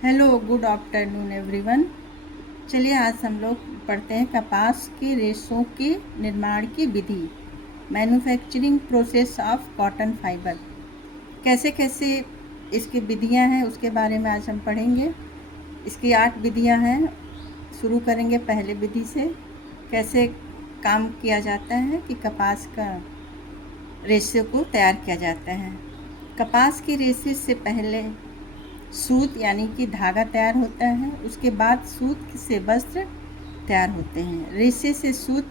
Hello, good afternoon everyone. चलिए आज हम लोग पढ़ते हैं कपास के रेशों के निर्माण की विधि, manufacturing process of cotton fibre. कैसे कैसे इसकी विधियां हैं उसके बारे में आज हम पढ़ेंगे। इसकी 8 विधियां हैं। शुरू करेंगे पहले विधि से, कैसे काम किया जाता है कि कपास का रेशे को तैयार किया जाता है। कपास के रेशे से पहले सूत यानी कि धागा तैयार होता है, उसके बाद सूत से वस्त्र तैयार होते हैं। रेशे से सूत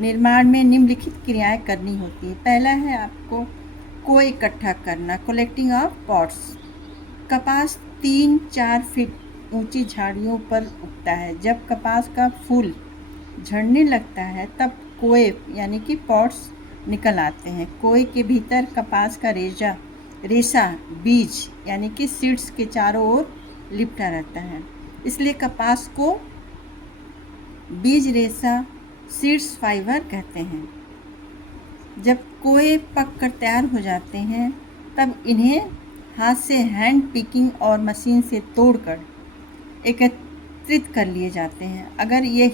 निर्माण में निम्नलिखित क्रियाएं करनी होती है। पहला है आपको कोई इकट्ठा करना, कलेक्टिंग ऑफ पॉट्स। कपास 3-4 फीट ऊंची झाड़ियों पर उगता है। जब कपास का फूल झड़ने लगता है तब कोए यानी कि पॉट्स निकल आते हैं। कोए के भीतर कपास का रेशा बीज यानी कि सीड्स के चारों ओर लिपटा रहता है, इसलिए कपास को बीज रेशा सीड्स फाइबर कहते हैं। जब कोए पककर तैयार हो जाते हैं तब इन्हें हाथ से हैंड पिकिंग और मशीन से तोड़कर एकत्रित कर लिए जाते हैं। अगर ये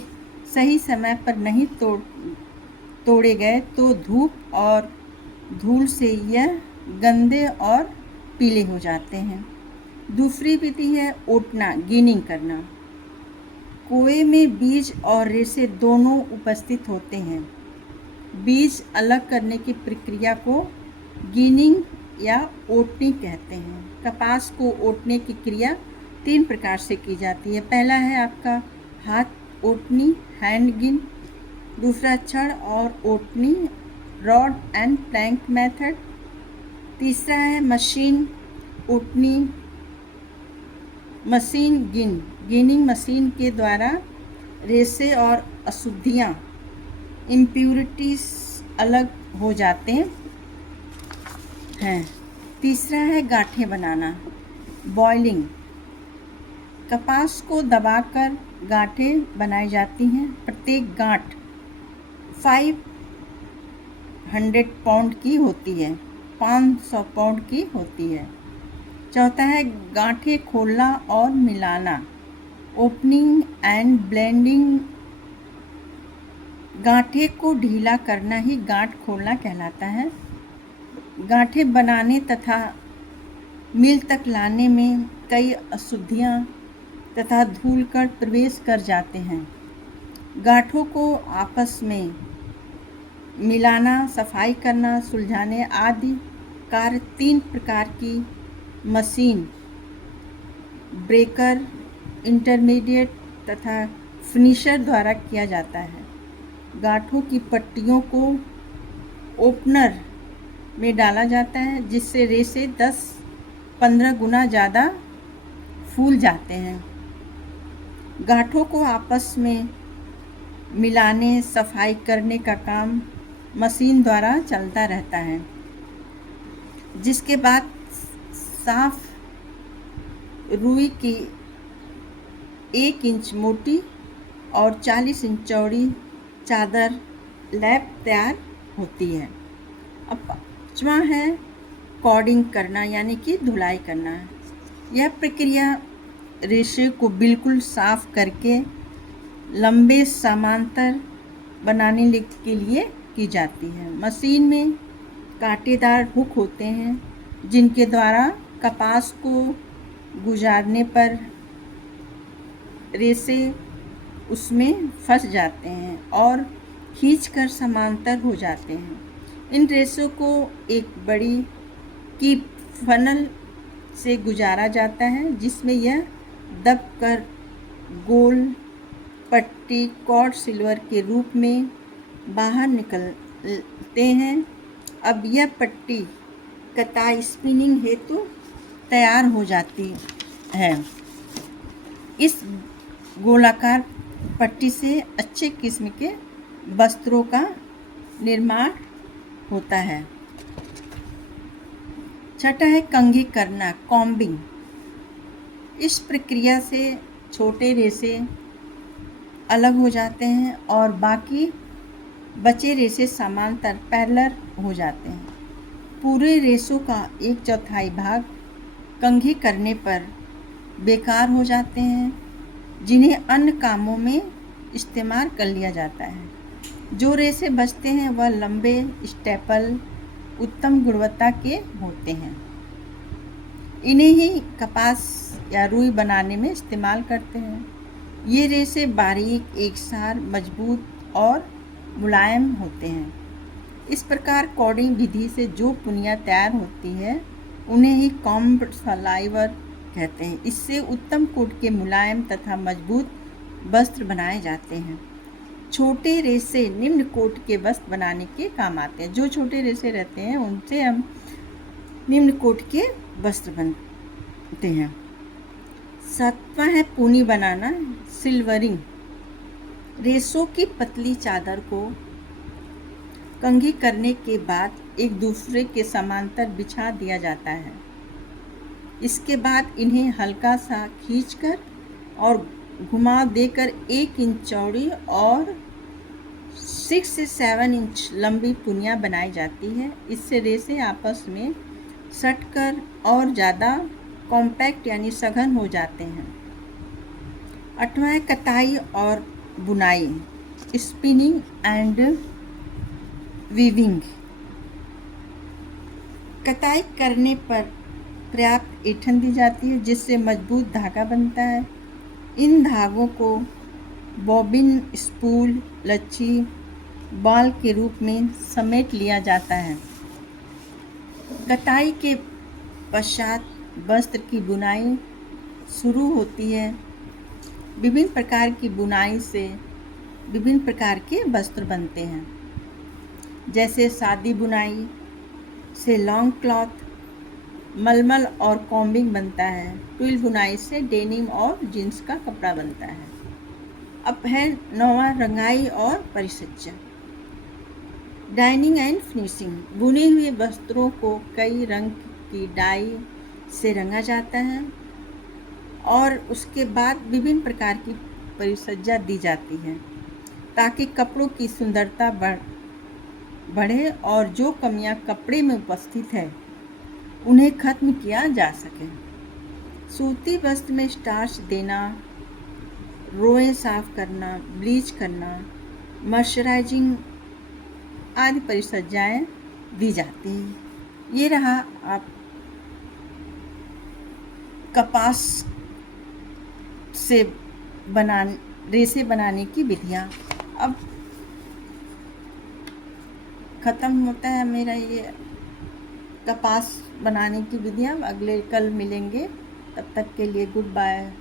सही समय पर नहीं तोड़े गए तो धूप और धूल से यह गंदे और पीले हो जाते हैं। दूसरी विधि है ओटना, गिनिंग करना। कोए में बीज और रेशे दोनों उपस्थित होते हैं। बीज अलग करने की प्रक्रिया को गिनिंग या ओटनी कहते हैं। कपास को ओटने की क्रिया 3 प्रकार से की जाती है। पहला है आपका हाथ ओटनी, हैंड गिन। दूसरा छड़ और ओटनी, रॉड एंड प्लैंक मेथड। तीसरा है मशीन ओटनी, मशीन गिनिंग मशीन के द्वारा रेशे और अशुद्धियाँ इम्प्यूरिटीज अलग हो जाते हैं। तीसरा है गांठें बनाना, बॉयलिंग। कपास को दबाकर गांठें बनाई जाती हैं। प्रत्येक गांठ 500 पाउंड की होती है, 500 पाउंड की होती है। चौथा है गांठें खोलना और मिलाना, ओपनिंग एंड ब्लेंडिंग। गांठें को ढीला करना ही गांठ खोलना कहलाता है। गांठें बनाने तथा मिल तक लाने में कई अशुद्धियाँ तथा धूलकण प्रवेश कर जाते हैं। गांठों को आपस में मिलाना, सफाई करना, सुलझाने आदि कार्य 3 प्रकार की मशीन, ब्रेकर, इंटरमीडिएट तथा फिनिशर द्वारा किया जाता है। गांठों की पट्टियों को ओपनर में डाला जाता है, जिससे रेशे 10-15 गुना ज़्यादा फूल जाते हैं। गांठों को आपस में मिलाने, सफाई करने का काम मशीन द्वारा चलता रहता है, जिसके बाद साफ रुई की 1 इंच मोटी और 40 इंच चौड़ी चादर लैप तैयार होती है। अब 5वां है कॉर्डिंग करना यानी कि धुलाई करना। यह प्रक्रिया रेशे को बिल्कुल साफ करके लंबे समांतर बनाने के लिए की जाती है। मशीन में कांटेदार हुक होते हैं, जिनके द्वारा कपास को गुजारने पर रेशे उसमें फंस जाते हैं और खींचकर समांतर हो जाते हैं। इन रेशों को एक बड़ी की फनल से गुजारा जाता है, जिसमें यह दबकर गोल पट्टी कॉड सिल्वर के रूप में बाहर निकलते हैं। अब यह पट्टी कताई स्पिनिंग हेतु तैयार हो जाती है। इस गोलाकार पट्टी से अच्छे किस्म के वस्त्रों का निर्माण होता है। छठा है कंघी करना, कॉम्बिंग। इस प्रक्रिया से छोटे रेशे अलग हो जाते हैं और बाकी बचे रेशे समांतर पैरेलल हो जाते हैं। पूरे रेशों का 1/4 भाग कंघी करने पर बेकार हो जाते हैं, जिन्हें अन्य कामों में इस्तेमाल कर लिया जाता है। जो रेशे बचते हैं वह लंबे स्टेपल उत्तम गुणवत्ता के होते हैं। इन्हें ही कपास या रुई बनाने में इस्तेमाल करते हैं। ये रेशे बारीक, एकसार, मजबूत और मुलायम होते हैं। इस प्रकार कॉर्डिंग विधि से जो पुनिया तैयार होती है उन्हें ही कॉम्ब सलाइवर कहते हैं। इससे उत्तम कोट के मुलायम तथा मजबूत वस्त्र बनाए जाते हैं। छोटे रेशे निम्न कोट के वस्त्र बनाने के काम आते हैं। जो छोटे रेशे रहते हैं उनसे हम निम्न कोट के वस्त्र बनते हैं। 7वां है पूनी बनाना, सिल्वरिंग। रेशों की पतली चादर को कंघी करने के बाद एक दूसरे के समांतर बिछा दिया जाता है। इसके बाद इन्हें हल्का सा खींचकर और घुमाव देकर 1 इंच चौड़ी और 6 से 7 इंच लंबी पुनिया बनाई जाती है। इससे रेशे आपस में सटकर और ज़्यादा कॉम्पैक्ट यानी सघन हो जाते हैं। 8वां है कताई और बुनाई, स्पिनिंग एंड वीविंग। कताई करने पर पर्याप्त ऐंठन दी जाती है जिससे मजबूत धागा बनता है। इन धागों को बॉबिन, स्पूल, लच्छी, बॉल के रूप में समेट लिया जाता है। कताई के पश्चात वस्त्र की बुनाई शुरू होती है। विभिन्न प्रकार की बुनाई से विभिन्न प्रकार के वस्त्र बनते हैं, जैसे सादी बुनाई से लॉन्ग क्लॉथ, मलमल और कॉम्बिंग बनता है। ट्विल बुनाई से डेनिम और जींस का कपड़ा बनता है। अब है 9वां रंगाई और परिसज्जा, डाइनिंग एंड फिनिशिंग। बुने हुए वस्त्रों को कई रंग की डाई से रंगा जाता है और उसके बाद विभिन्न प्रकार की परिसज्जा दी जाती है ताकि कपड़ों की सुंदरता बढ़े और जो कमियां कपड़े में उपस्थित है उन्हें खत्म किया जा सके। सूती वस्त्र में स्टार्च देना, रोएं साफ करना, ब्लीच करना, मॉइस्चराइजिंग आदि परिसज्जाएं दी जाती हैं। ये रहा आप कपास से रेशे बनाने की विधियाँ। अब ख़त्म होता है मेरा ये कपास बनाने की विधियाँ। अगले कल मिलेंगे, तब तक के लिए गुड बाय।